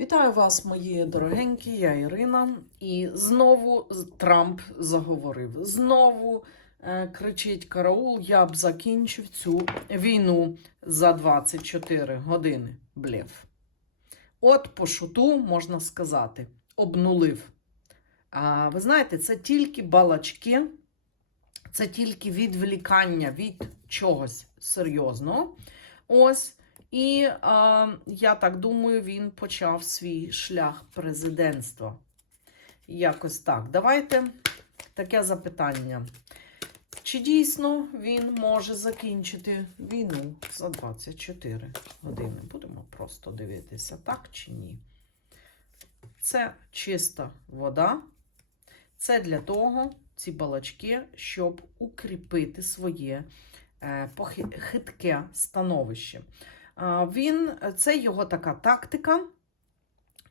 Вітаю вас, мої дорогенькі, я Ірина. І знову Трамп заговорив. Знову е, кричить караул, я б закінчив цю війну за 24 години. Блєв. От по шуту, можна сказати, обнулив. А ви знаєте, це тільки балачки, це тільки відвлікання від чогось серйозного. Ось. І е, я так думаю, він почав свій шлях президентства. Якось так. Давайте таке запитання. Чи дійсно він може закінчити війну за 24 години? Будемо просто дивитися, так чи ні. Це чиста вода. Це для того, ці балачки, щоб укріпити своє е, хитке становище. Він, це його така тактика.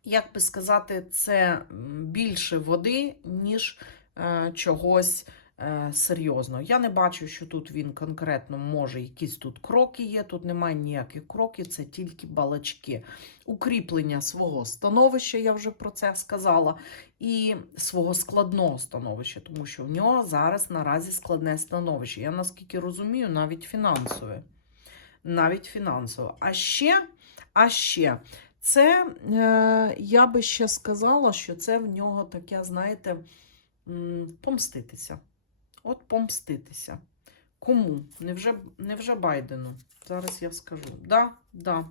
Як би сказати, це більше води, ніж е, чогось е, серйозного. Я не бачу, що тут він конкретно може якісь тут кроки є. Тут немає ніяких кроків, це тільки балачки. Укріплення свого становища, я вже про це сказала, і свого складного становища, тому що в нього зараз наразі складне становище. Я наскільки розумію, навіть фінансове навіть фінансово. А ще, а ще, це е, я би ще сказала, що це в нього таке, знаєте, помститися. От помститися. Кому? Невже, невже Байдену? Зараз я скажу. Да, да.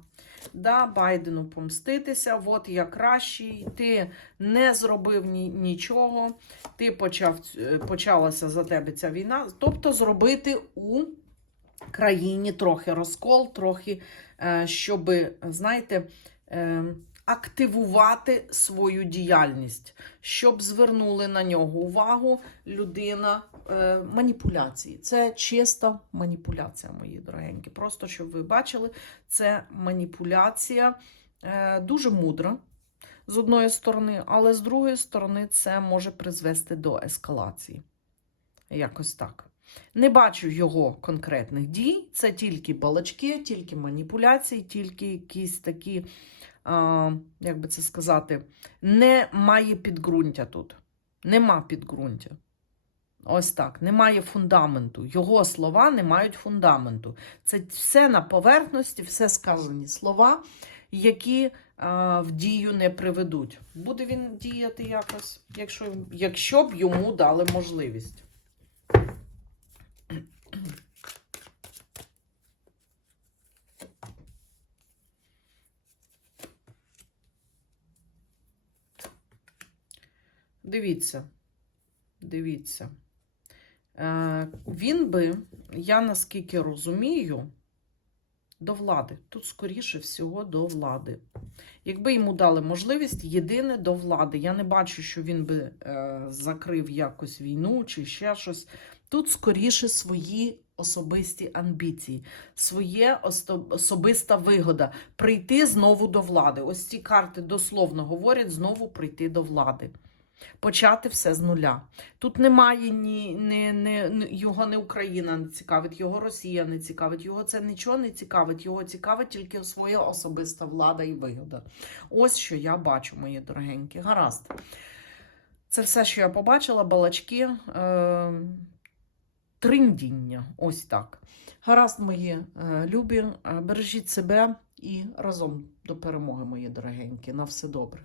Да, Байдену помститися. От я кращий. Ти не зробив ні, нічого. Ти почав, е, почалася за тебе ця війна. Тобто зробити у країні трохи розкол, трохи, е, щоб, знаєте, е, активувати свою діяльність, щоб звернули на нього увагу людина е, маніпуляції. Це чиста маніпуляція, мої дорогенькі. Просто щоб ви бачили, це маніпуляція дуже мудра. З одної сторони, але з другої сторони, це може призвести до ескалації. Якось так. Не бачу його конкретних дій. Це тільки балачки, тільки маніпуляції, тільки якісь такі, а, як би це сказати, немає підґрунтя тут. Нема підґрунтя. Ось так. Немає фундаменту. Його слова не мають фундаменту. Це все на поверхності, все сказані слова, які а, в дію не приведуть. Буде він діяти якось, якщо, якщо б йому дали можливість. Дивіться, дивіться. Е, він би, я наскільки розумію, до влади. Тут, скоріше всього, до влади. Якби йому дали можливість, єдине до влади. Я не бачу, що він би е, закрив якось війну чи ще щось. Тут, скоріше, свої особисті амбіції, своє особиста вигода прийти знову до влади. Ось ці карти дословно говорять знову прийти до влади. Почати все з нуля. Тут немає ні, ні, ні, його не Україна не цікавить, його Росія не цікавить, його це нічого не цікавить, його цікавить тільки своя особиста влада і вигода. Ось що я бачу, мої дорогенькі. Гаразд. Це все, що я побачила, балачки, е, триндіння. Ось так. Гаразд, мої е, любі, е, бережіть себе і разом до перемоги, мої дорогенькі. На все добре.